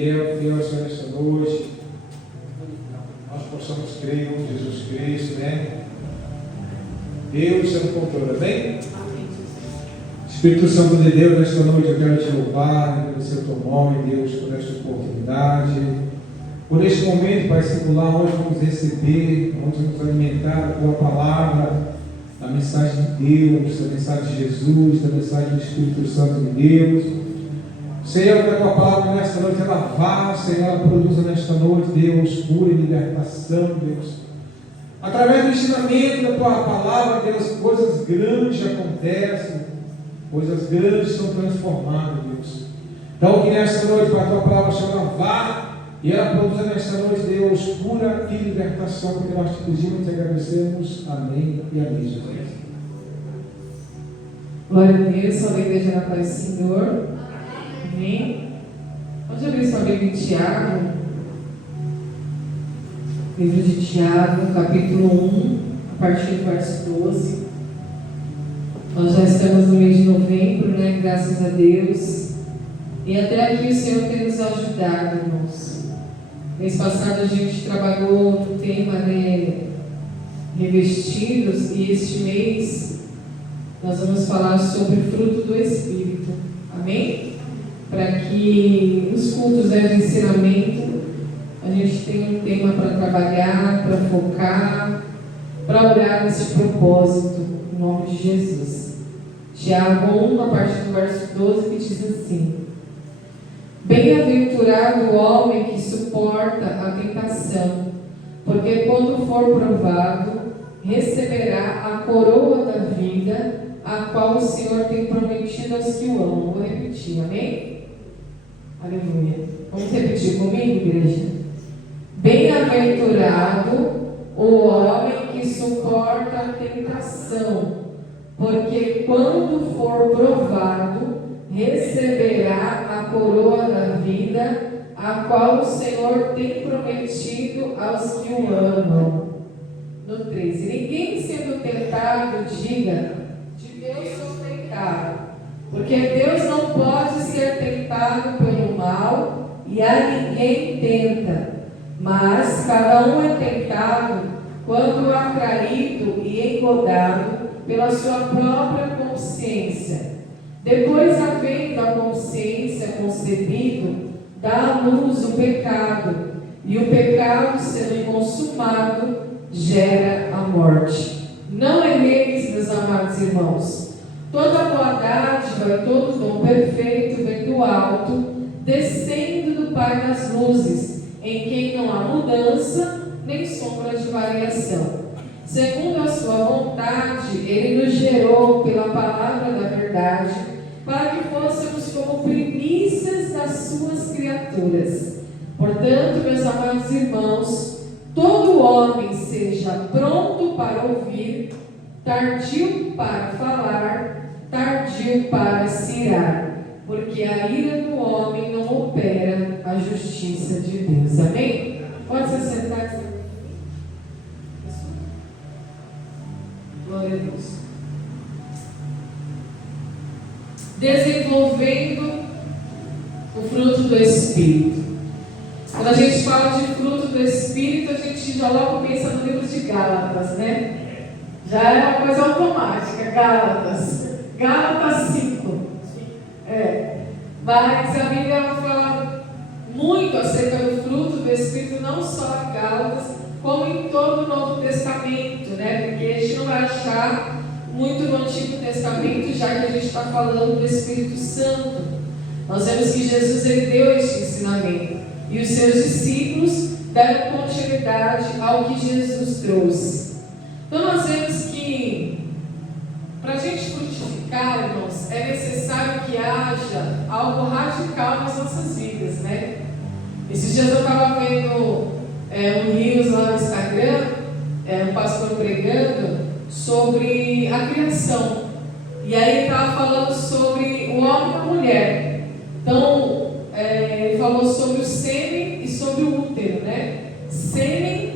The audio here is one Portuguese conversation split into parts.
Deus, nesta noite, nós possamos crer em Jesus Cristo, né? Deus é o controle, amém? Espírito Santo de Deus, nesta noite eu quero te louvar, agradecer o teu nome, Deus, por esta oportunidade, por este momento, Pai singular, onde vamos receber, onde vamos alimentar a tua palavra, a mensagem de Deus, a mensagem de Jesus, a mensagem do Espírito Santo de Deus. Senhor, que a tua palavra nesta noite ela vá, Senhor, ela produza nesta noite, Deus, cura e libertação, Deus. Através do ensinamento da tua palavra, Deus, coisas grandes acontecem, coisas grandes são transformadas, Deus. Então, que nesta noite, para a tua palavra, Senhor, ela vá e ela produza nesta noite, Deus, cura e libertação, porque nós te pedimos e te agradecemos. Amém e amém, Jesus. Glória a Deus, salve a igreja na paz do Senhor. Amém. Vamos abrir sua Bíblia em Tiago, livro de Tiago, capítulo 1, a partir do verso 12. Nós já estamos no mês de novembro, né? Graças a Deus. E até aqui o Senhor tem nos ajudado, irmãos. Mês passado a gente trabalhou no tema, né, revestidos, e este mês nós vamos falar sobre o fruto do Espírito. Amém? Para que os cultos de ensinamento a gente tenha um tema para trabalhar, para focar, para orar nesse propósito, em nome de Jesus. Tiago 1, a partir do verso 12, que diz assim: Bem-aventurado o homem que suporta a tentação, porque quando for provado, receberá a coroa da vida, a qual o Senhor tem prometido aos que o amam. Vou repetir, amém? Aleluia. Vamos repetir comigo, igreja? Bem-aventurado o homem que suporta a tentação, porque quando for provado, receberá a coroa da vida, a qual o Senhor tem prometido aos que o amam. No 13. Ninguém sendo tentado, diga: de Deus sou tentado. Porque Deus não pode ser tentado pelo mal, e a ninguém tenta. Mas cada um é tentado quando atraído e engodado pela sua própria consciência. Depois, havendo a consciência concebido, dá à luz o pecado, e o pecado, sendo consumado, gera a morte. Não erreis, meus amados irmãos. Toda boa dádiva e todo dom perfeito vem do alto, descendo do Pai das luzes, em quem não há mudança, nem sombra de variação. Segundo a sua vontade, Ele nos gerou pela palavra da verdade, para que fôssemos como primícias das suas criaturas. Portanto, meus amados irmãos, todo homem seja pronto para ouvir, tardio para falar, tardio para se irar, porque a ira do homem não opera a justiça de Deus. Amém? Pode se sentar. Glória a Deus. Desenvolvendo o fruto do Espírito. Quando a gente fala de fruto do Espírito, a gente já logo pensa no livro de Gálatas, né? Já é uma coisa automática, Gálatas 5. Mas a Bíblia fala muito acerca do fruto do Espírito, não só em Gálatas, como em todo o Novo Testamento, né? Porque a gente não vai achar muito no Antigo Testamento, já que a gente está falando do Espírito Santo. Nós vemos que Jesus ele deu este ensinamento, e os seus discípulos deram continuidade ao que Jesus trouxe. Então nós vemos que para a gente frutificar, irmãos, é necessário que haja algo radical nas nossas vidas, né? Esses dias eu estava vendo um Reels lá no Instagram, um pastor pregando sobre a criação. E aí ele estava falando sobre o homem e a mulher. Então, ele falou sobre o sêmen e sobre o útero, né? Sêmen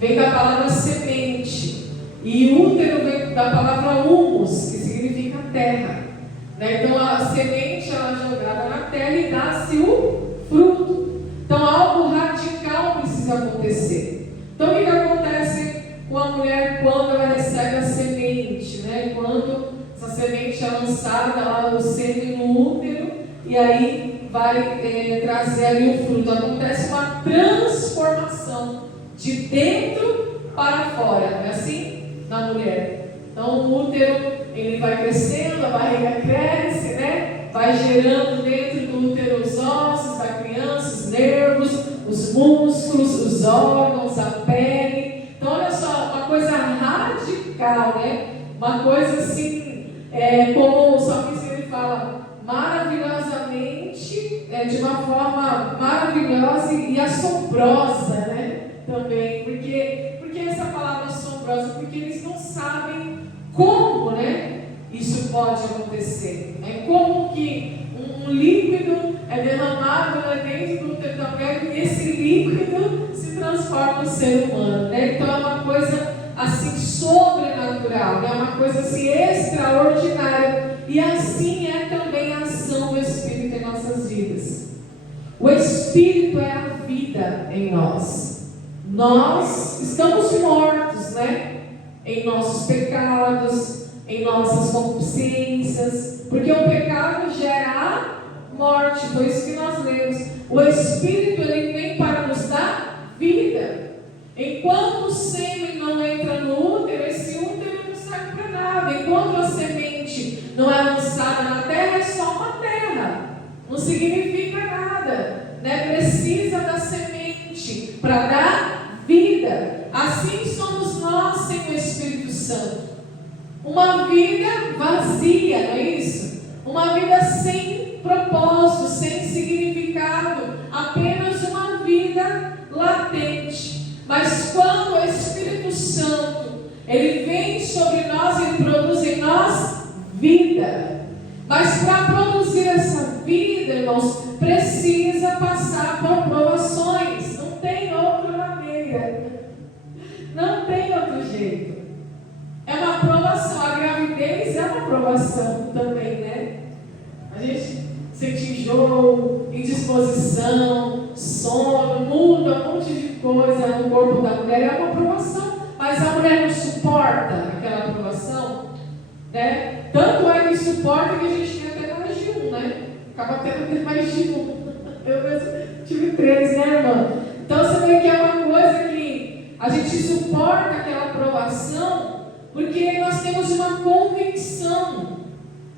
vem da palavra semente. E útero vem da palavra humus, que significa terra. Né? Então a semente ela é jogada na terra e nasce o fruto. precisa acontecer. Então, o que acontece com a mulher quando ela recebe a semente, né? Quando essa semente é lançada lá no sêmen no útero, e aí vai trazer ali o fruto. Acontece uma transformação de dentro para fora, não é assim? Na mulher. Então o útero, ele vai crescendo, a barriga cresce, né? Vai gerando dentro do útero os ossos da criança, os nervos, os músculos, os órgãos, a pele. Então olha só, uma coisa radical, né? Uma coisa assim, como o salmista ele fala, maravilhosamente, de uma forma maravilhosa e assombrosa, né? Também, porque essa palavra assombrosa, porque eles não sabem como, né? Isso pode acontecer. Como que um líquido é derramado dentro do útero da mulher e esse líquido se transforma no ser humano, né? Então é uma coisa assim sobrenatural, né? Uma coisa assim extraordinária. E assim é também a ação do Espírito em nossas vidas. O Espírito é a vida em nós. Nós estamos mortos, né? Em nossos pecados, em nossas concupiscências, porque o pecado gera a morte, foi isso que nós lemos. O Espírito, ele vem para nos dar vida. Enquanto o sêmen não entra no útero, esse útero não serve para nada. Enquanto a semente não é lançada na terra, é só uma terra, não significa nada, né? Precisa da semente para dar vida. Assim somos nós sem o Espírito Santo. Uma vida vazia, não é isso? Uma vida sem propósito, sem significado, apenas uma vida latente. Mas quando o Espírito Santo, ele vem sobre nós, ele produz em nós vida. Mas para produzir essa vida, irmãos, precisa passar por provações. Não tem outra maneira. Não tem outro jeito. É uma provação. A gravidez é uma provação também, né? A gente sente enjoo, indisposição, sono, muda um monte de coisa no corpo da mulher. É uma provação. Mas a mulher não suporta aquela provação, né? Tanto é que suporta que a gente tem até mais de um, né? Acaba tendo mais de um. Eu mesmo tive 3, né, irmã? Então você vê que é uma coisa que a gente suporta aquela provação porque nós temos uma convicção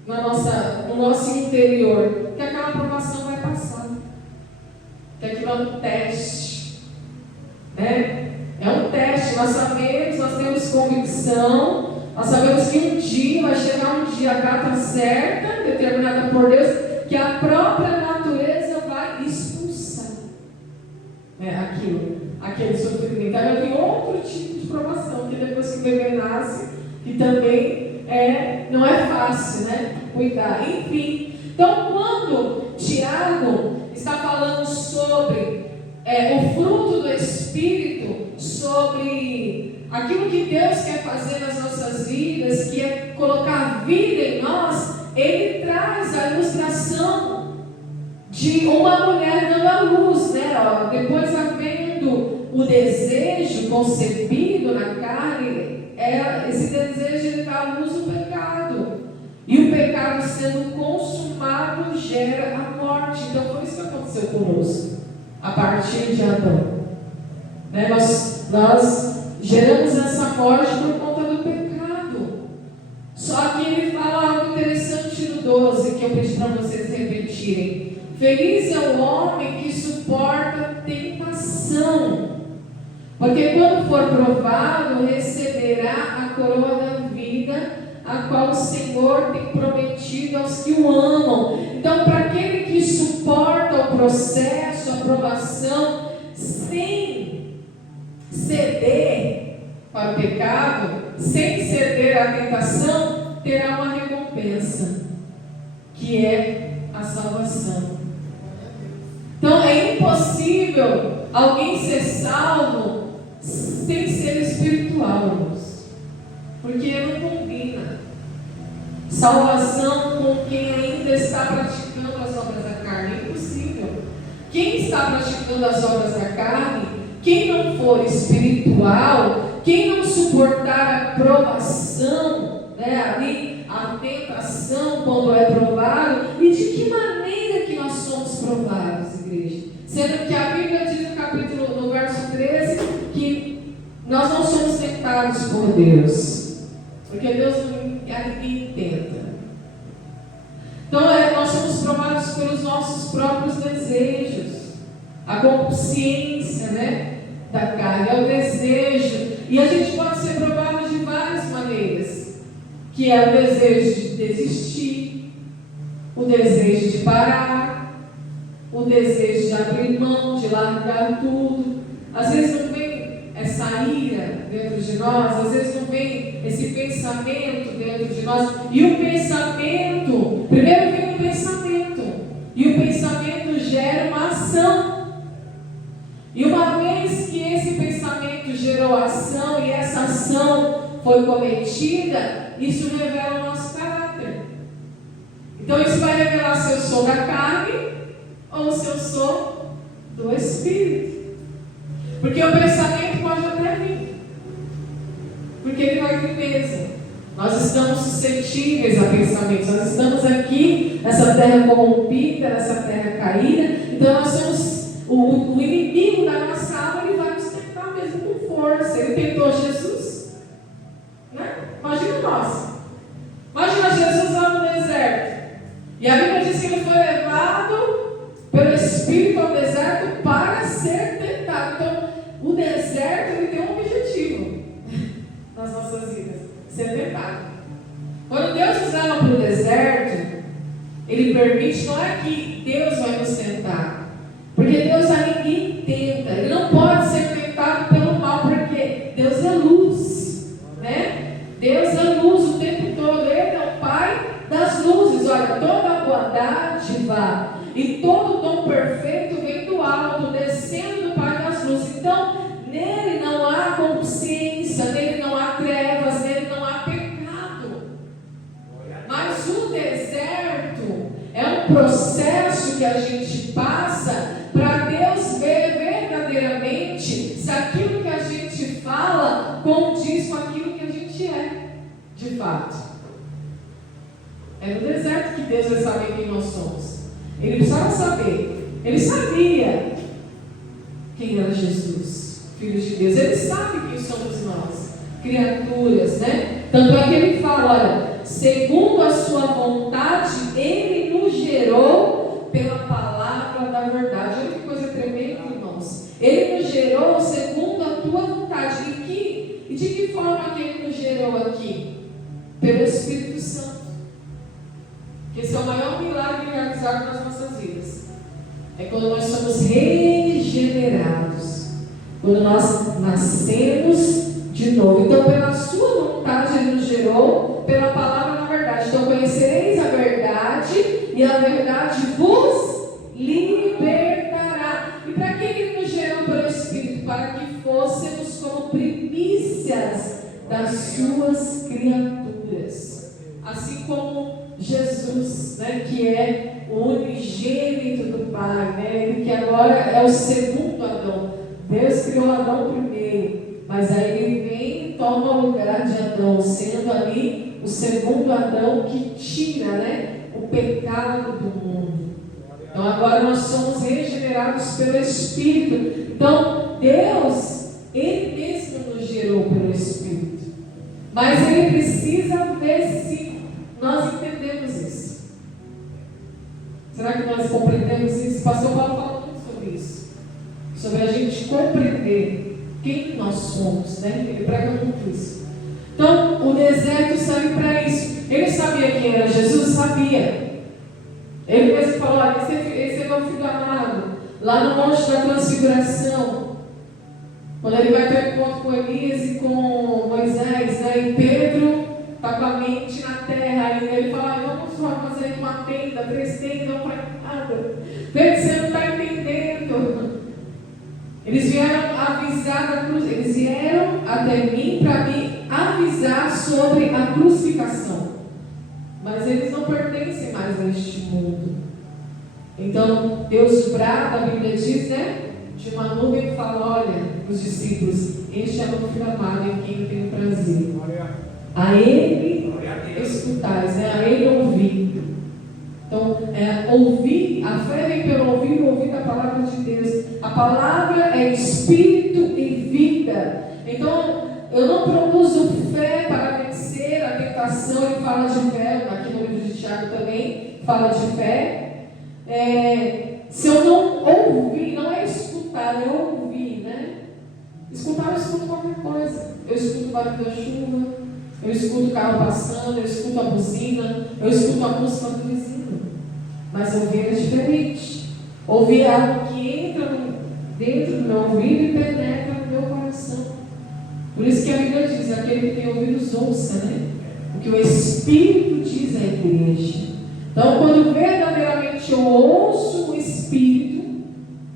no nosso interior que aquela provação vai passar, que aquilo é um teste, né? É um teste. Nós sabemos, nós temos convicção, nós sabemos que um dia vai chegar a data certa, determinada por Deus, que a própria natureza vai expulsar aquele sofrimento. Aí tem outro tipo de provação, que depois que o bebê nasce, que também não é fácil, né? Cuidar. Enfim, então quando Tiago está falando sobre o fruto do Espírito, sobre aquilo que Deus quer fazer nas nossas vidas, que é colocar vida em nós, ele traz a ilustração de uma mulher dando à luz, né? Depois havendo o desejo concebido na carne, esse desejo ele dá à luz o pecado. E o pecado sendo consumado gera a morte. Então foi isso que aconteceu conosco, a partir de Adão. Né? Nós geramos essa morte por conta do pecado. Só que ele fala algo interessante no 12, que eu pedi para vocês repetirem. Feliz é o homem que suporta a tentação, porque quando for provado, receberá a coroa da vida, a qual o Senhor tem prometido aos que o amam. Então, para aquele que suporta o processo, a provação, sem ceder para o pecado, sem ceder à tentação, terá uma recompensa, que é a salvação. Então, é impossível alguém ser salvo sem ser espiritual, porque não combina salvação com quem ainda está praticando as obras da carne. É impossível. Quem está praticando as obras da carne Quem não for espiritual, quem não suportar a provação, né, ali, a tentação quando é provado, e de que maneira que nós somos provados, igreja? Sendo que a Bíblia diz no verso 13, que nós não somos tentados por Deus, porque Deus não ninguém tenta. Então nós somos provados pelos nossos próprios desejos, a consciência, né, da carne, é o desejo, e a gente pode ser provado de várias maneiras, que é o desejo de desistir, o desejo de parar, o desejo de abrir mão, de largar tudo. Às vezes não vem essa ira dentro de nós, às vezes não vem esse pensamento dentro de nós, e o pensamento, primeiro vem o pensamento, e o pensamento gera uma ação. E uma vez que esse pensamento gerou ação e essa ação foi cometida, isso revela o nosso caráter. Então isso vai revelar se eu sou da carne ou se eu sou do Espírito. Porque o pensamento pode até vir, porque ele vai vir mesmo. Nós estamos suscetíveis a pensamentos, nós estamos aqui nessa terra corrompida, nessa terra caída, então nós somos o inimigo da nossa alma, ele vai nos tentar mesmo com força. Ele tentou Jesus, né? Imagina nós. Imagina Jesus lá no deserto. E a Bíblia diz que ele foi levado pelo Espírito ao deserto para ser tentado. Então, o deserto ele tem um objetivo nas nossas vidas: ser tentado. Quando Deus nos leva para o deserto, ele permite, não é que Deus vai nos tentar. Porque Deus a ninguém tenta. Ele não pode ser tentado pelo mal, porque Deus é luz, né? Deus é luz o tempo todo. Ele é o Pai das luzes. Olha, toda boa dádiva e todo dom perfeito vem do alto, descendo do Pai das luzes. Então, nele não há consciência, nele não há trevas, nele não há pecado. Mas o deserto é um processo que a gente passa para Deus ver verdadeiramente se aquilo que a gente fala condiz com aquilo que a gente é, de fato. É no deserto que Deus vai saber quem nós somos. Ele precisava saber. Ele sabia quem era Jesus, Filho de Deus. Ele sabe quem somos nós, criaturas, né? Tanto é que ele fala, olha, segundo a sua vontade, ele nos gerou pela palavra da verdade. Olha que coisa tremenda, irmãos. Ele nos gerou segundo a tua vontade. E de que forma que ele nos gerou aqui? Pelo Espírito Santo. Que esse é o maior milagre realizado nas nossas vidas. É quando nós somos regenerados. Quando nós nascemos de novo. Então, pela sua vontade, ele nos gerou pela palavra da verdade. Então, conhecereis a verdade, e a verdade vos libertará. E para que ele nos gerou pelo Espírito? Para que fôssemos como primícias das suas criaturas. Assim como Jesus, né, que é o unigênito do Pai, né, ele que agora é o segundo Adão. Deus criou Adão primeiro, mas aí ele vem e toma o lugar de Adão, sendo ali o segundo Adão que tira, né, o pecado do mundo. Então agora nós somos regenerados pelo Espírito. Então Deus, Ele mesmo nos gerou pelo Espírito. Mas Ele precisa ver se nós entendemos isso. Será que nós compreendemos isso? O pastor Paulo fala muito sobre isso. Sobre a gente compreender quem nós somos, né? Ele prega muito isso. Então, o deserto serve para isso. Ele sabia quem era Jesus? Sabia. Ele mesmo falou, olha, esse é meu filho amado. Lá no Monte da Transfiguração, quando ele vai ter encontro com Elias e com Moisés, né? E Pedro está com a mente na terra ainda. Ele fala, vamos só fazer uma tenda, 3 tendas, não para nada. Pedro, você não está entendendo. Eles vieram avisar da cruz, eles vieram até mim para me avisar sobre a crucificação. Mas eles não pertencem mais a este mundo. Então, Deus brada, a Bíblia diz, né? tinha uma nuvem que fala, olha, os discípulos, este é o meu filho amado em quem eu tenho prazer. A ele escutais, né? A ele ouvir. Então, ouvir, a fé vem pelo ouvir e ouvir da palavra de Deus. A palavra é espírito e vida. Então, eu não produzo fé para vencer a tentação. Ele fala de fé, aqui no livro de Tiago também fala de fé. Se eu não ouvir, não é escutar, é ouvir, né? Escutar, eu escuto qualquer coisa. Eu escuto o barulho da chuva, eu escuto o carro passando, eu escuto a buzina, eu escuto a música do vizinho. Mas ouvir é diferente. Ouvir é algo que entra dentro do meu ouvido e penetra no meu coração. Por isso que a Bíblia diz, aquele que tem ouvidos ouça, né? O que o Espírito diz à igreja. Então, quando verdadeiramente eu ouço o Espírito,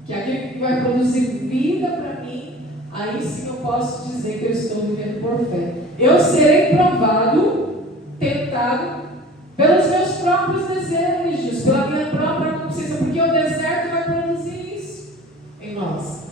que é aquele que vai produzir vida para mim, aí sim eu posso dizer que eu estou vivendo por fé. Eu serei provado, tentado, pelos meus próprios desejos, pela minha própria consciência, porque o deserto vai produzir isso em nós.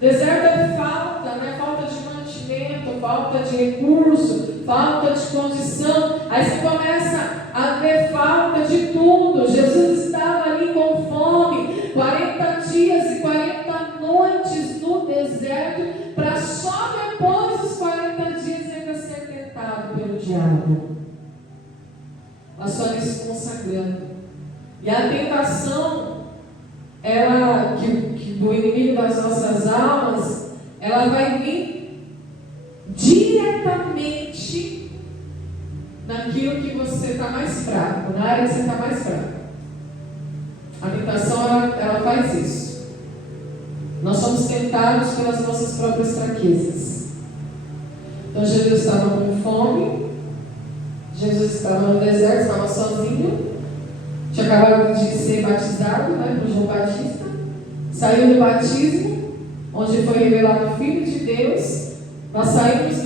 Deserto é falta, né? Falta de mantimento, falta de recurso, falta de condição. Aí você começa a ver falta de tudo. Jesus estava ali com fome, 40 dias e 40 noites no deserto, para só depois dos 40 dias ainda ser tentado pelo diabo. A sua ali se consagrando. E a tentação, ela, que do inimigo das nossas almas, ela vai vir diretamente naquilo que você está mais fraco, na área que você está mais fraco. A tentação, ela faz isso. Nós somos tentados pelas nossas próprias fraquezas. Então Jesus estava com fome, Jesus estava no deserto, estava sozinho, tinha acabado de ser batizado, né, por João Batista, saiu do batismo, onde foi revelado o Filho de Deus. Nós saímos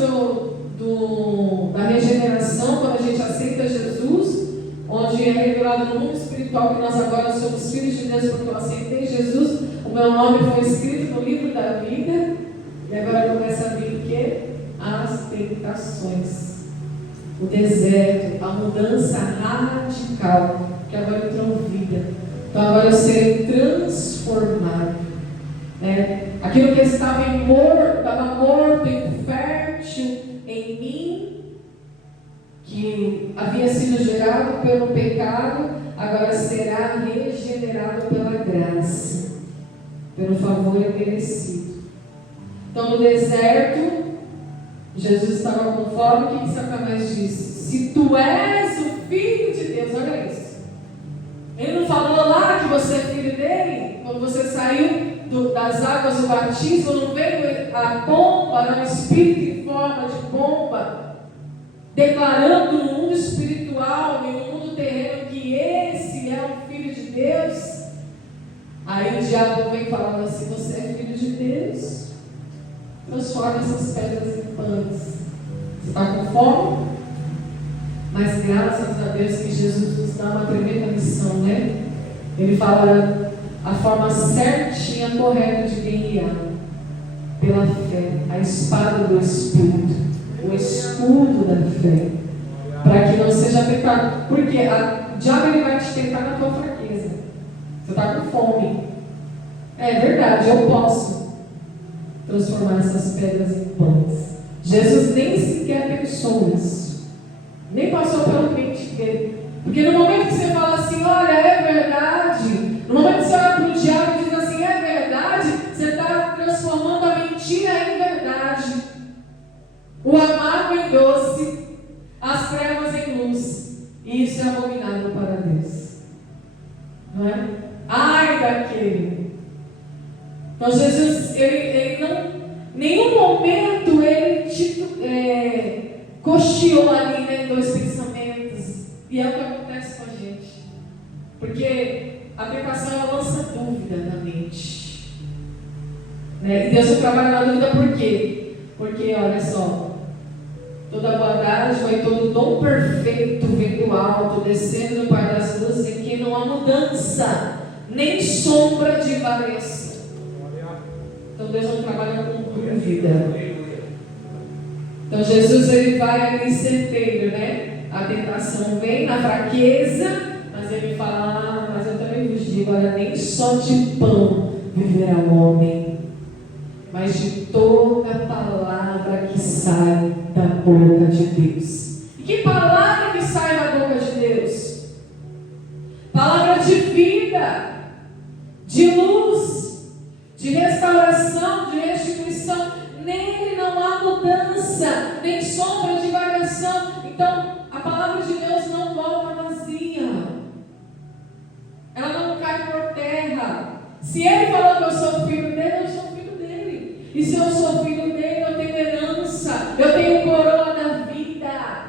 da regeneração, quando a gente aceita Jesus, onde é revelado no mundo espiritual que nós agora somos filhos de Deus, porque eu aceitei Jesus, o meu nome foi escrito no livro da vida, e agora começa a vir o quê? As tentações. O deserto, a mudança radical, que agora entrou vida. Então agora eu serei transformado. Né? Aquilo que estava morto, infértil em mim, que havia sido gerado pelo pecado, agora será regenerado pela graça, pelo favor imerecido. Então no deserto, Jesus estava com fome. O que Satanás disse? Se tu és o Filho de Deus, olha isso. Ele não falou lá que você é filho dele? Quando você saiu das águas do batismo, não veio a pomba, não, o Espírito em forma de pomba, declarando no mundo espiritual e no mundo terreno que esse é o Filho de Deus? Aí o diabo vem falando assim, você é filho de Deus? Transforma essas pedras em pães. Você está com fome? Mas graças a Deus que Jesus nos dá uma tremenda missão, né? Ele fala a forma certinha, correta de guerrear. Pela fé, a espada do Espírito, o escudo da fé. Para que não seja tentado. Porque o diabo ele vai te tentar na tua fraqueza. Você está com fome. É verdade, eu posso transformar essas pedras em pães. Jesus nem sequer pensou nisso, nem passou pelo mente dele, porque no momento que você fala assim, olha, é verdade, no momento que você olha para o diabo e diz assim, é verdade, você está transformando a mentira em verdade, o amargo em doce, as trevas em luz, e isso é abominável para Deus, não é? Ai daquele. Então Jesus, ele não, nenhum momento ele cocheou ali, né, dois pensamentos. E é o que acontece com a gente. Porque a tentação ela lança dúvida na mente. Né? E Deus não trabalha na dúvida por quê? Porque, olha só, toda boa dádiva e todo dom perfeito vem do alto, descendo do Pai das luzes, em que não há mudança, nem sombra de variação. Então Deus não trabalha com dúvida. Então Jesus ele vai ali certeiro, né? A tentação vem na fraqueza, mas ele fala, mas eu também vos digo, olha, nem só de pão viverá o homem, mas de toda palavra que sai da boca de Deus. E que palavra que sai da boca de Deus? Palavra de vida, de luz, de restauração, de restituição. Nele não há mudança, nem sombra de variação. Então, a palavra de Deus não volta vazia. Ela não cai por terra. Se Ele falou que eu sou filho dele, eu sou filho dele. E se eu sou filho dele, eu tenho herança, eu tenho coroa da vida,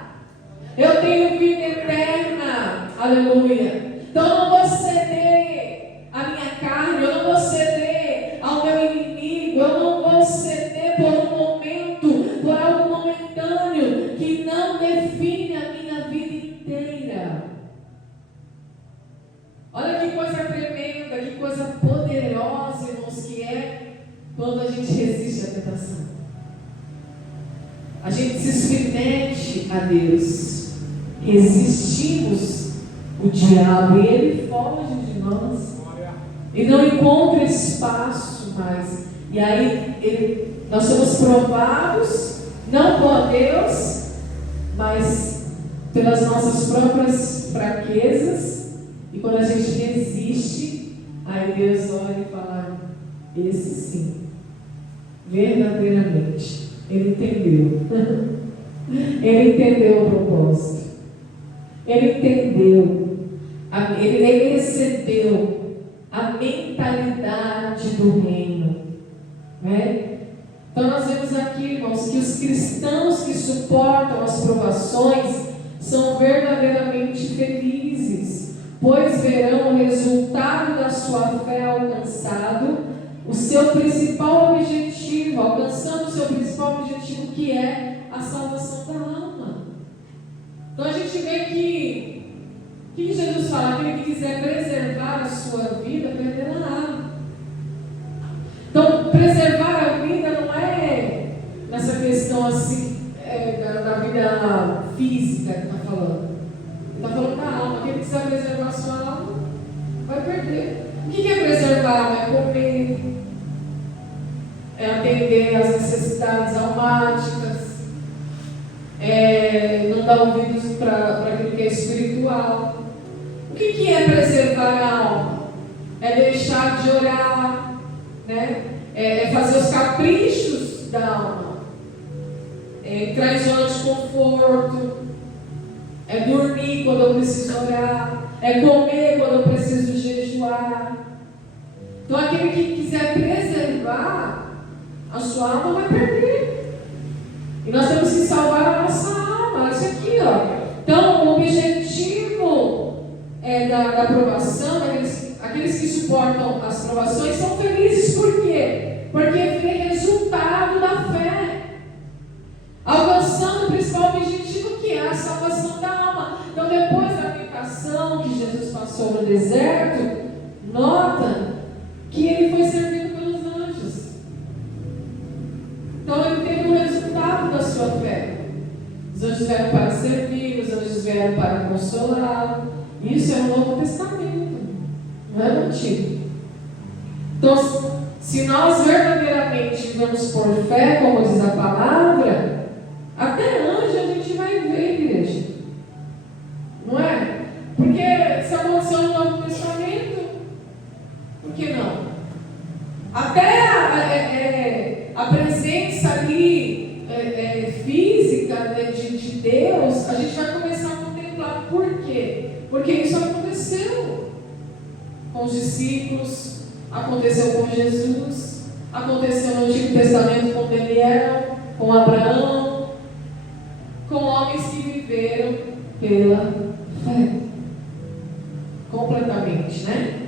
eu tenho vida eterna. Aleluia. Então, eu não vou ceder à minha carne, eu não vou ceder ao meu inimigo, eu não vou ceder por um momento, por algo momentâneo que não define a minha vida inteira. Olha que coisa tremenda, que coisa poderosa, irmãos, que é quando a gente resiste à tentação. A gente se submete a Deus, resistimos o diabo e ele foge de nós e não encontra espaço mais. E aí nós somos provados, não por Deus, mas pelas nossas próprias fraquezas. E quando a gente resiste, aí Deus olha e fala, esse sim, verdadeiramente, ele entendeu. Ele entendeu o propósito. Ele entendeu. Ele recebeu a mentalidade do reino. Né? Então nós vemos aqui, irmãos, que os cristãos que suportam as provações são verdadeiramente felizes, pois verão o resultado da sua fé alcançado, o seu principal objetivo, alcançando o seu principal objetivo, que é a salvação da alma. Então a gente vê que Jesus fala, aquele que quiser preservar a sua vida, perderá. Então, preservar a vida não é nessa questão assim, da vida física que está falando. Ele está falando da alma. Quem quiser preservar a sua alma, vai perder. O que é preservar a alma? É comer, é atender às necessidades almáticas, não dar ouvidos para aquilo que é espiritual. O que é preservar a alma? É deixar de orar, né? É fazer os caprichos da alma, entrar em zona de conforto, é dormir quando eu preciso orar, é comer quando eu preciso jejuar. Então aquele que quiser preservar a sua alma vai perder. E nós temos que salvar a nossa alma. Isso aqui, ó. Então o objetivo da aprovação, aqueles que suportam as provações são felizes. Por quê? Porque vê resultado da fé, alcançando o principal objetivo, que é a salvação da alma. Então depois da tentação que Jesus passou no deserto, nota que ele foi servido pelos anjos. Então ele teve o resultado da sua fé. Os anjos vieram para servir, os anjos vieram para consolá-lo. Isso é o Novo Testamento, não é o Antigo. Então, se nós verdadeiramente vivemos por fé, como diz a palavra, até anjo a gente vai ver, igreja. Não é? Porque se aconteceu no Novo Testamento, por que não? Até a presença ali física de Deus, a gente vai começar a contemplar. Por quê? Porque isso aconteceu com os discípulos, aconteceu com Jesus, aconteceu no Antigo Testamento com Daniel, com Abraão, com homens que viveram pela fé. Completamente, né?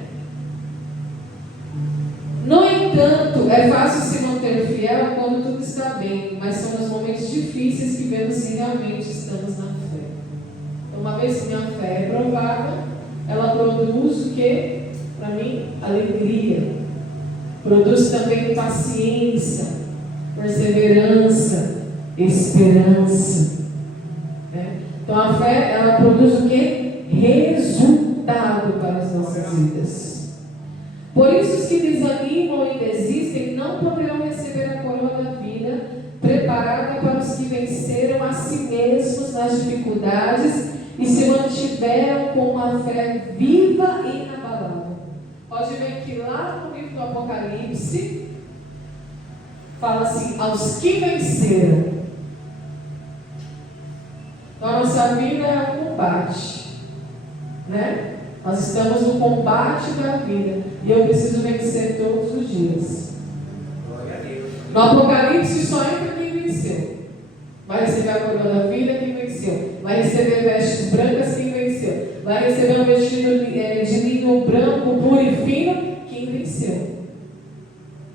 No entanto, é fácil se manter fiel quando tudo está bem, mas são nos momentos difíceis que vemos se realmente estamos na fé. Uma vez que minha fé é provada, ela produz o que? Para mim, alegria. Produz também paciência. paciência, perseverança, esperança. Então a fé, ela produz o quê? Resultado para as nossas vidas. Por isso os que desanimam e desistem não poderão receber a coroa da vida preparada para os que venceram a si mesmos nas dificuldades e se mantiveram com uma fé viva e inabalável. Pode ver que lá no livro do Apocalipse fala assim, aos que venceram. Então a nossa vida é um combate, né? Nós estamos no combate da vida e eu preciso vencer todos os dias. No Apocalipse só entra quem venceu. Vai receber a coroa da vida quem venceu. Vai receber vestes brancas quem venceu. Vai receber um vestido de linho branco, puro e fino quem venceu.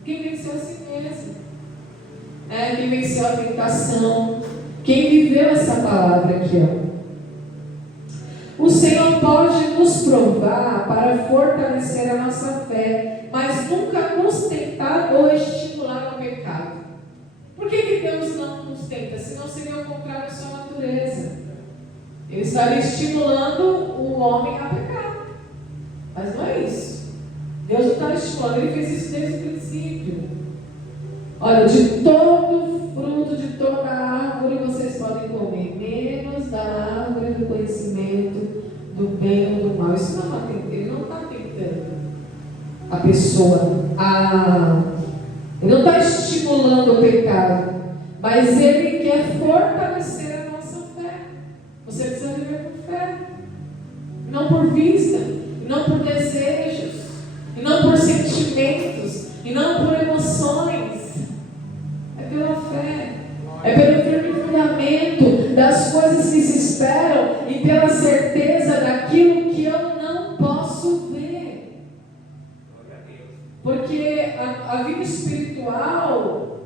Quem venceu a si mesmo. Quem venceu a tentação. Quem viveu essa palavra aqui, ó. O Senhor pode nos provar para fortalecer a nossa fé, mas nunca nos tentar ou estimular ao pecado. Por que Deus não nos tenta? Senão seria o contrário da sua natureza. Ele estaria estimulando o homem a pecar. Mas não é isso. Deus não está estimulando, Ele fez isso desde o princípio. Olha, de todo fruto, de toda árvore vocês podem comer, menos da árvore do conhecimento do bem ou do mal. Isso não é, Ele não está tentando a pessoa Ele não está estimulando o pecado, mas Ele quer fortalecer a nossa fé. Você precisa viver por fé, não por vista, não por desejos, e não por sentimentos, e não por emoções. É pela fé, é pelo firme fundamento das coisas que se esperam e pela certeza daquilo que eu não posso ver. Porque a vida espiritual,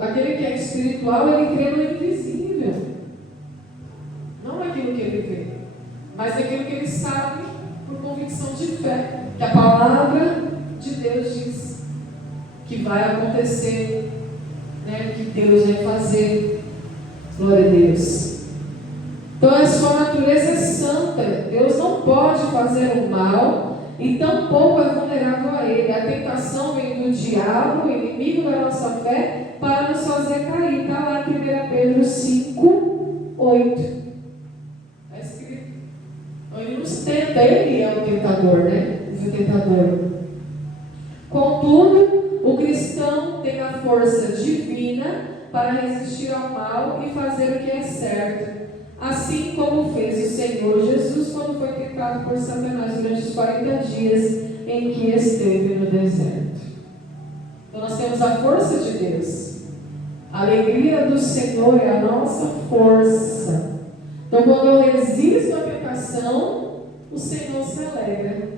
aquele que é espiritual, ele crê no invisível. Não naquilo que ele vê, mas naquilo que ele sabe por convicção de fé, que a palavra de Deus diz que vai acontecer, né, que Deus vai fazer. Glória a Deus. Então a sua natureza é santa. Deus não pode fazer o mal e tampouco é vulnerável a ele. A tentação vem do diabo, o inimigo da nossa fé, para nos fazer cair. Está lá em 1 Pedro 5, 8. Está escrito. Então ele nos tenta, ele é o tentador, né? O tentador. Contudo, o cristão tem a força divina para resistir ao mal e fazer o que é certo, assim como fez o Senhor Jesus quando foi tentado por Satanás durante os 40 dias em que esteve no deserto. Então nós temos a força de Deus. A alegria do Senhor é a nossa força. Então quando eu resisto à tentação, o Senhor se alegra.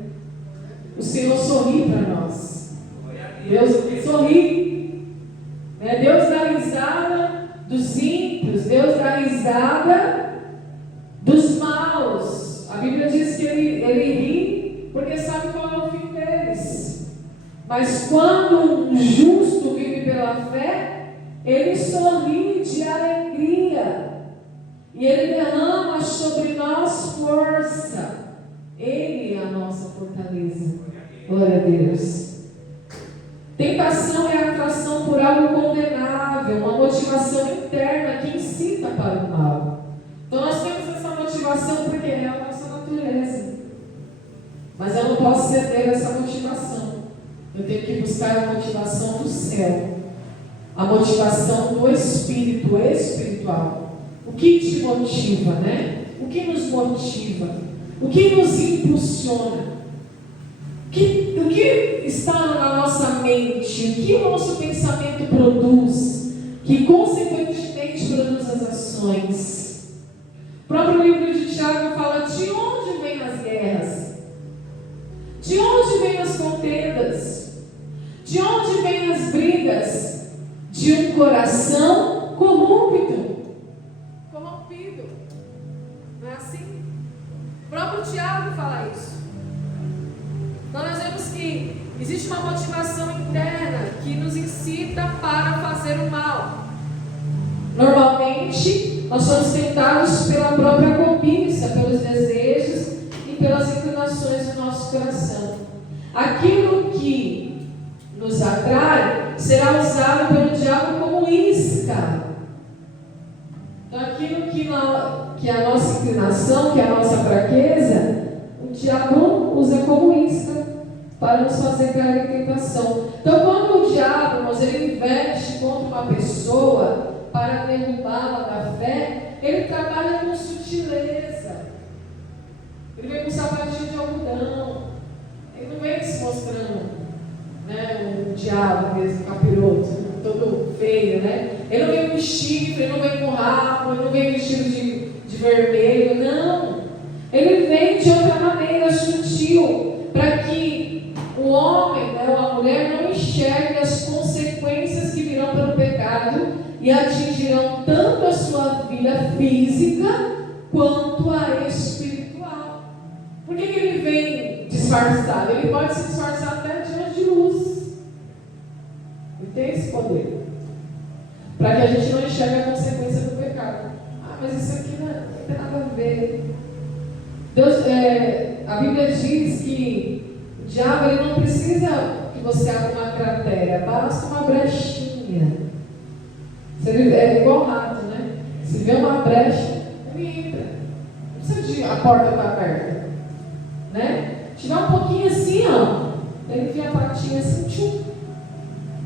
O Senhor sorri para nós. Deus sorri. Deus dá risada dos ímpios, Deus dá risada dos maus. A Bíblia diz que ele ri porque sabe qual é o fim deles. Mas quando um justo vive pela fé, ele sorri de alegria. E ele derrama sobre nós força. Ele é a nossa fortaleza. Glória a Deus. Tentação é a atração por algo condenável, uma motivação interna que incita para o mal. Então nós temos essa motivação porque é a nossa natureza. Mas eu não posso ceder a essa motivação. Eu tenho que buscar a motivação do céu. A motivação do espírito espiritual. O que te motiva, né? O que nos motiva? O que nos impulsiona? O que está na nossa mente? O que o nosso pensamento produz? Que consequentemente produz as ações. O próprio livro de Tiago fala: de onde vêm as guerras? De onde vêm as contendas? De onde vêm as brigas? De um coração corrupto. Não é assim? O próprio Tiago fala isso. Então nós vemos que existe uma motivação interna que nos ensina Normalmente, nós somos tentados pela própria cobiça, pelos desejos e pelas inclinações do nosso coração. Aquilo que nos atrai será usado pelo diabo como isca. Então, aquilo que é a nossa inclinação, que é a nossa fraqueza, o diabo usa como isca para nos fazer cair em tentação. Então, quando o diabo, irmãos, ele investe contra uma pessoa para derrubá-la da fé, ele trabalha com sutileza. Ele vem com sapatinho de algodão. Ele não vem se mostrando, né, um diabo mesmo, capiroto, todo feio, né? Ele não vem com chifre, ele não vem com rabo, ele não vem vestido de vermelho, não. Ele vem de outra maneira, sutil, para que o homem, né, ou a mulher não enxergue as consequências que virão pelo pecado e atingirão tanto a sua vida física quanto a espiritual. Por que ele vem disfarçado? Ele pode se disfarçar até diante de luz. Ele tem esse poder. Para que a gente não enxergue a consequência do pecado. Ah, mas isso aqui não tem nada a ver. Deus, a Bíblia diz que o diabo ele não precisa que você abra uma cratera, basta uma brechinha. É igual rato, né? Se vê uma brecha, ele entra. Não precisa de a porta estar aberta, né? Tiver um pouquinho assim, ó, ele enfia a patinha assim, tchum,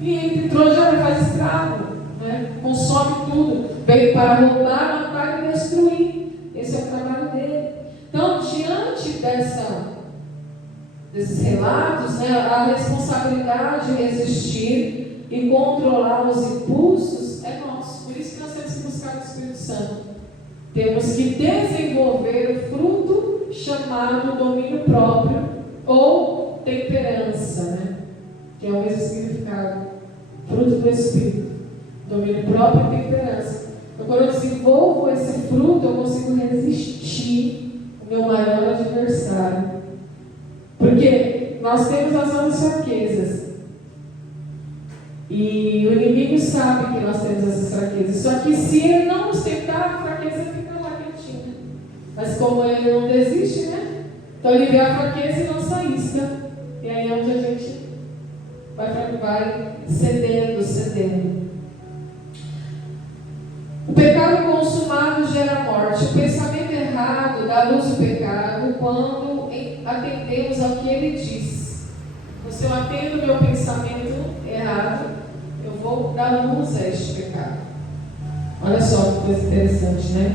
e entra, entrou já, ele faz estrago, né? Consome tudo, veio para roubar, matar e destruir. Esse é o trabalho dele. Então, diante desses relatos, né, a responsabilidade de resistir e controlar os impulsos é nosso. Por isso que nós temos que buscar o Espírito Santo. Temos que desenvolver o fruto chamado domínio próprio ou temperança, né? Que é o mesmo significado. Fruto do Espírito. Domínio próprio e temperança. Então, quando eu desenvolvo esse fruto, eu consigo resistir o meu maior adversário. Porque nós temos as nossas fraquezas. E o inimigo sabe que nós temos essas fraquezas. Só que se ele não nos tentar, a fraqueza fica lá quietinha. Mas como ele não desiste, né? Então ele vê a fraqueza e lança a isca. E aí é onde a gente vai cedendo. O pecado consumado gera morte. O pensamento errado dá luz ao pecado quando atendemos ao que ele diz. Se eu atendo o meu pensamento errado, eu vou dar luz a este pecado. Olha só que coisa interessante, né?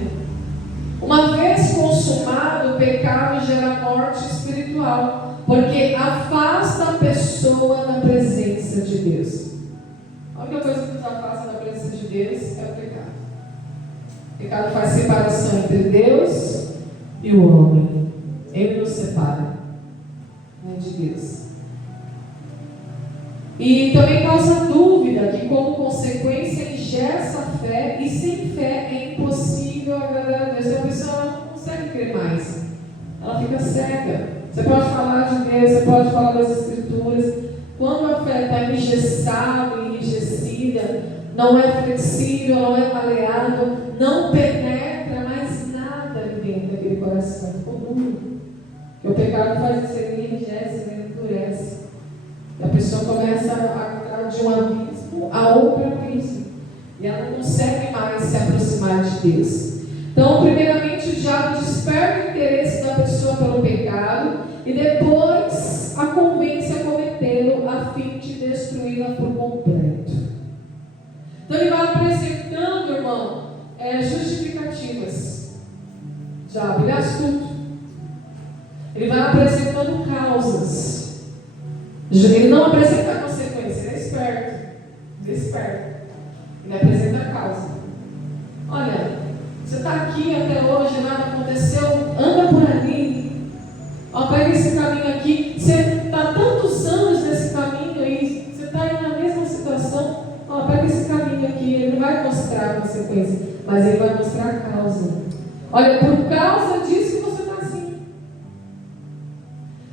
Uma vez consumado, o pecado gera morte espiritual, porque afasta a pessoa da presença de Deus. A única coisa que nos afasta da presença de Deus é o pecado. O pecado faz separação entre Deus e o homem. Ele nos separa, né, de Deus. E também causa dúvida, que como consequência engessa a fé, e sem fé é impossível agradar a Deus. A pessoa não consegue crer mais, ela fica cega. Você pode falar de Deus, você pode falar das Escrituras. Quando a fé está engessada, enrijecida, não é flexível, não é maleável, não penetra mais nada ali dentro daquele coração, ficou duro. Porque o pecado faz isso, ele enrijece, ele endurece. E a pessoa começa a de um abismo a outro abismo. E ela não consegue mais se aproximar de Deus. Então, primeiramente, o diabo desperta o interesse da pessoa pelo pecado e depois a convence a cometê-lo a fim de destruí-la por completo. Então, ele vai apresentando, irmão, justificativas. Diabo, ele é astuto. Ele vai apresentando causas. Ele não apresenta a consequência, ele é esperto. Ele apresenta a causa. Olha, você está aqui até hoje, nada aconteceu, anda por ali. Ó, pega esse caminho aqui. Você está tantos anos nesse caminho aí, você está aí na mesma situação. Ó, pega esse caminho aqui. Ele não vai mostrar a consequência, mas ele vai mostrar a causa. Olha, por causa disso que você está assim.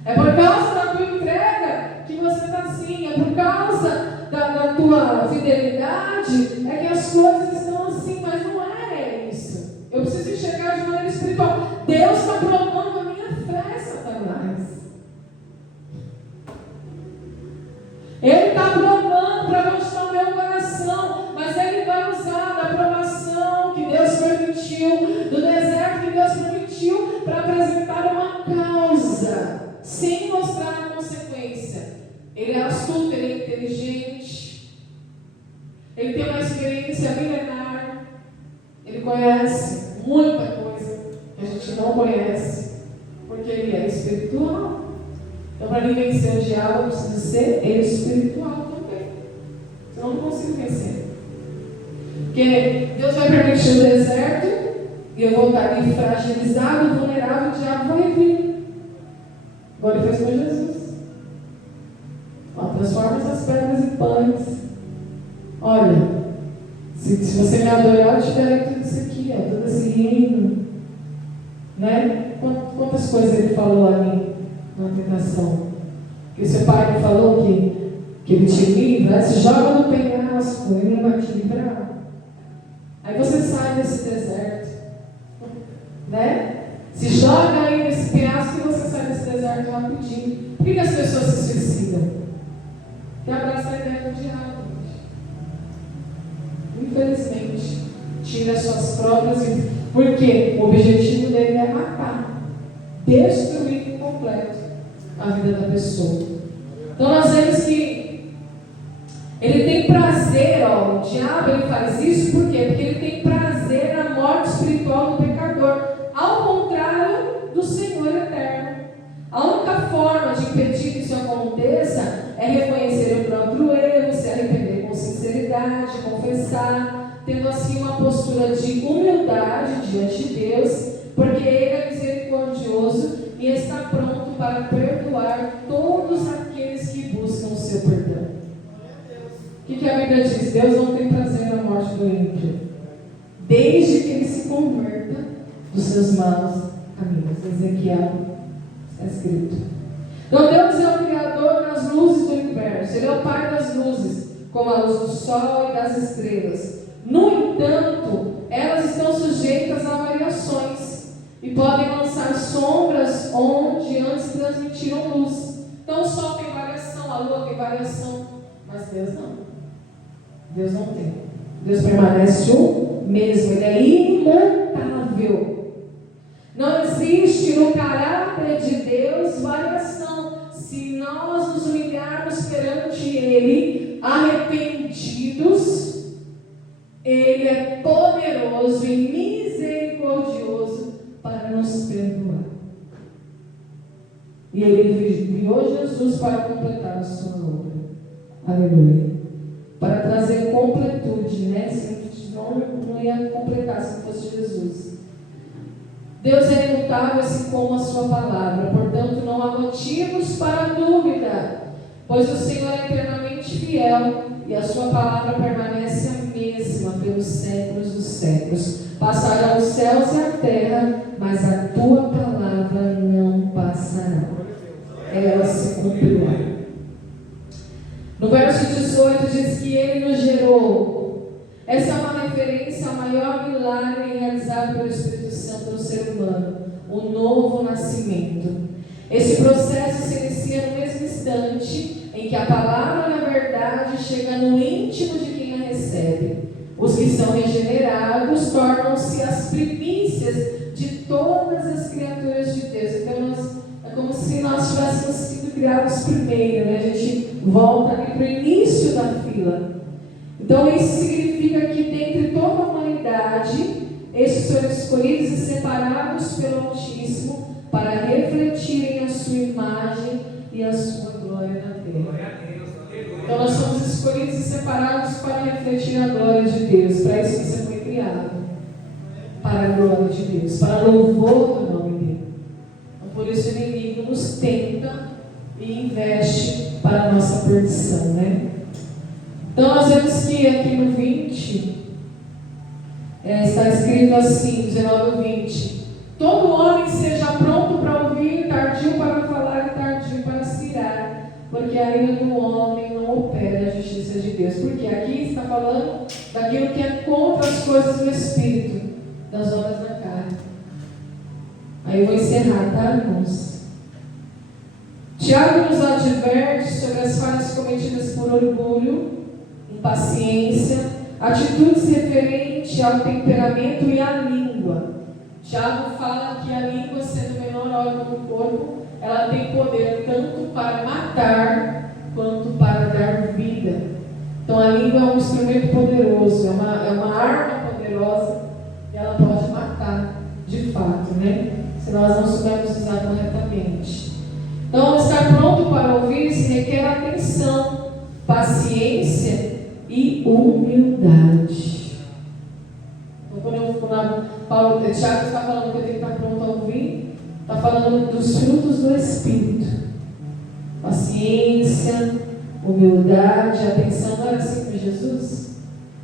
É por causa da tua entrega que você está assim. É por causa da tua fidelidade é que as coisas estão assim. Mas Ele tem uma experiência milenar. Ele conhece muita coisa que a gente não conhece, porque ele é espiritual. Então, para mim vencer o diabo, eu preciso ser espiritual também. Senão eu não consigo vencer. Porque Deus vai permitir o deserto e eu vou estar ali fragilizado, vulnerável, o diabo vai vir. Agora ele fez com Jesus. Ó, transforma essas pedras em pães. Olha, se você me adorar, eu te darei tudo isso aqui, ó, todo esse reino. Né? Quantas coisas ele falou ali na tentação? Que seu pai não falou que ele te livra, se joga no penhasco, ele não vai te livrar. Aí você sai desse deserto, né? Se joga aí nesse penhasco e você sai desse deserto rapidinho. Por que as pessoas se suicidam? Porque abraça a ideia do diabo. Infelizmente, tira suas próprias vidas. Porque o objetivo dele é matar, destruir por completo a vida da pessoa. Então nós vemos que ele tem prazer, ó, o diabo ele faz isso por quê? Porque ele tem prazer na morte espiritual do pecador, ao contrário do Senhor eterno. A única forma de impedir que isso aconteça é reconhecer o próprio erro, se arrepender com sinceridade, confessar, tendo assim uma postura de humildade diante de Deus, porque Ele é misericordioso e está pronto para perdoar todos aqueles que buscam o seu perdão. O que a Bíblia diz? Deus não tem prazer na morte do ímpio, desde que ele se converta dos seus maus caminhos. Ezequiel está escrito. Então Deus é o Criador das luzes do universo. Ele é o Pai das luzes, como a luz do sol e das estrelas. No entanto, elas estão sujeitas a variações e podem lançar sombras onde antes transmitiram luz. Então o sol tem variação, a lua tem variação, mas Deus não. Deus não tem. Deus permanece o mesmo, Ele é imutável. Não existe no caráter de Deus variação. Se nós nos humilharmos perante Ele, arrependidos, Ele é poderoso e misericordioso para nos perdoar. E Ele enviou Jesus para completar a sua obra. Aleluia. Para trazer completude, né? Não ia completar se não fosse Jesus. Deus é imutável assim como a sua palavra, portanto não há motivos para dúvida, pois o Senhor é eternamente fiel e a sua palavra permanece a mesma pelos séculos dos séculos. Passarão os céus e a terra, mas a tua palavra não passará. Ela se cumprirá. No verso 18 diz que Ele nos gerou. Essa é uma referência ao maior milagre realizado pelo Espírito Santo no ser humano, o novo nascimento. Esse processo se inicia no mesmo instante em que a palavra da verdade chega no íntimo de quem a recebe. Os que são regenerados tornam-se as primícias de todas as criaturas de Deus. Então é como se nós tivéssemos sido criados primeiro, né? A gente volta ali para o início da fila. Então isso significa que dentre toda a humanidade, estes foram escolhidos e separados pelo Altíssimo para refletirem a sua imagem e a sua glória na terra. Então nós somos escolhidos e separados para refletir a glória de Deus. Para isso você foi criado, para a glória de Deus, para louvor do nome dele. Então, por isso o inimigo nos tenta e investe para a nossa perdição, né? Então nós vemos que aqui no 20 está escrito assim, 19 ao 20: todo homem seja pronto para ouvir, tardio para falar e tardio para se irar, porque a ira do homem não opera a justiça de Deus. Porque aqui está falando daquilo que é contra as coisas do Espírito, das obras da carne. Aí eu vou encerrar, tá, irmãos? Tiago nos adverte sobre as falhas cometidas por orgulho, impaciência, atitudes referentes ao temperamento e à língua. Tiago fala que a língua, sendo o menor órgão do corpo, ela tem poder tanto para matar quanto para dar vida. Então a língua é um instrumento poderoso, é uma arma poderosa e ela pode matar, de fato, né? Se nós não soubermos usar corretamente. Então, estar pronto para ouvir se requer atenção, paciência e humildade. Então, quando Tiago está falando que eu tenho que estar pronto a ouvir, está falando dos frutos do Espírito. Paciência, humildade, atenção. Não era assim com Jesus?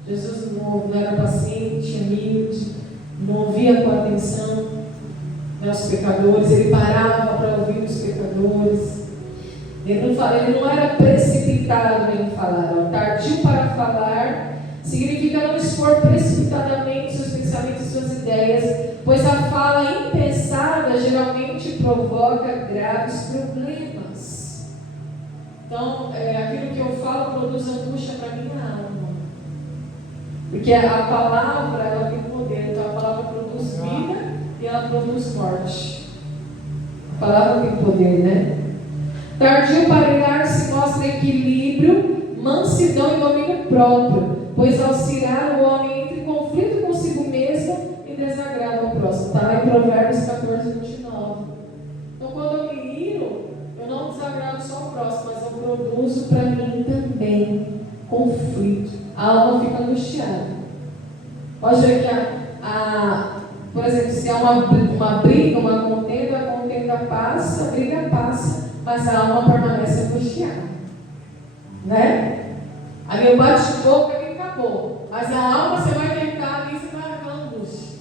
Jesus não era paciente, humilde, não ouvia com atenção os pecadores, ele parava para ouvir os pecadores. Ele não era precipitado em falar. Tardio para falar significa não expor precipitadamente seus pensamentos e suas ideias, pois a fala impensada geralmente provoca graves problemas. Então, aquilo que eu falo produz angústia para minha alma, porque a palavra ela tem poder. Então a palavra produz vida e ela produz morte. A palavra tem poder, né? Tardio para irar-se mostra equilíbrio, mansidão e domínio próprio, pois auxiliar o homem entra em conflito consigo mesmo e desagrada ao próximo. Está lá em Provérbios 14, 29. Então, quando eu me iro, eu não desagrado só o próximo, mas eu produzo para mim também conflito. A alma fica angustiada. Pode ver que por exemplo, se há uma briga, uma contenda, a contenda passa, a briga passa, mas a alma permanece angustiada, né? Ali o bate-boca e acabou, mas a alma você vai tentar ali, você vai naquela angústia.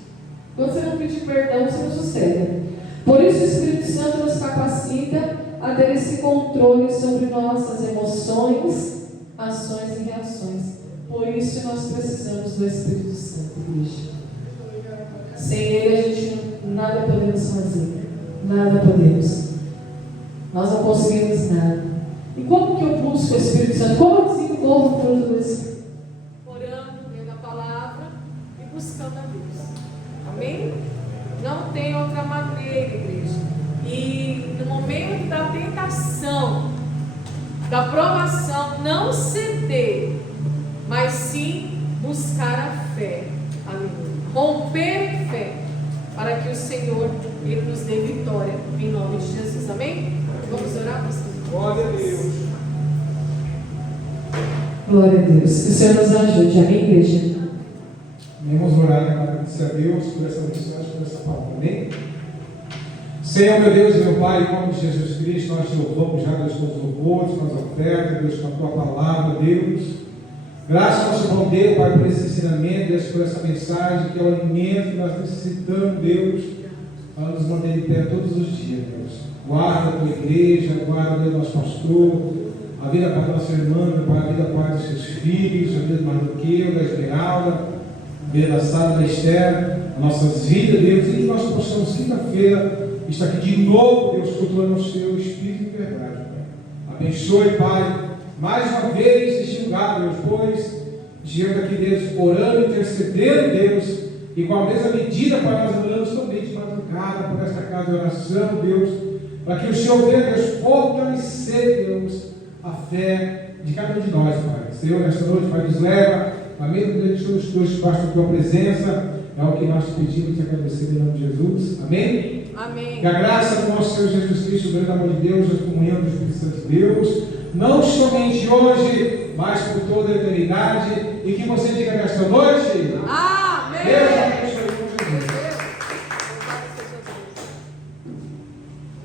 Quando você não pedir perdão, você não sossega. Por isso o Espírito Santo nos capacita a ter esse controle sobre nossas emoções, ações e reações. Por isso nós precisamos do Espírito Santo, igreja. Sem ele a gente nada podemos fazer. Nada podemos. Nós não conseguimos nada. E como que eu busco o Espírito Santo? Como eu desenvolvo o fruto do Espírito? Orando, lendo a palavra e buscando a Deus. Amém? Não tem outra maneira, igreja. E no momento da tentação, da provação, não ceder, mas sim buscar a fé. Aleluia. Romper em fé, para que o Senhor ele nos dê vitória em nome de Jesus. Amém? Vamos orar, pastor? Glória a Deus. Glória a Deus. Que o Senhor nos ajude. Amém, igreja? Vamos orar e agradecer a Deus por essa mensagem, por essa palavra. Amém? Senhor, meu Deus e meu Pai, em nome de Jesus Cristo, nós te louvamos já, Deus, com os louvores, com as ofertas, Deus, com a tua palavra, Deus. Graças ao nosso bom Deus, Pai, por esse ensinamento, Deus, por essa mensagem, que é o alimento que nós necessitamos, Deus, para nos manter em pé todos os dias, Deus. Guarda a tua igreja, guarda, Deus, nosso pastor, a vida para a nossa irmã, Pai, a vida para os seus filhos, a vida do Mardoqueu, da Esmeralda, a vida da Sara, da Esther, as nossas vidas, Deus, e que nós possamos, quinta-feira, estar aqui de novo, Deus, cultuando o seu Espírito e verdade, Pai. Abençoe, Pai, mais uma vez este lugar, Deus, pois estivemos aqui, Deus, orando, intercedendo, Deus, e com a mesma medida para nós oramos também de madrugada por esta casa de oração, Deus, para que o Senhor venha, Deus, fortalecer, Deus, a fé de cada um de nós, Pai. Senhor, nesta noite, Pai, nos leva, a mesma de todos os teus espaços da tua presença, é o que nós te pedimos e te agradecemos em nome de Jesus. Amém? Amém. Que a graça do nosso Senhor Jesus Cristo, o grande amor de Deus, a comunhão do Espírito Santo de Deus, não somente hoje, mas por toda a eternidade, e que você diga nesta noite: Amém. Deus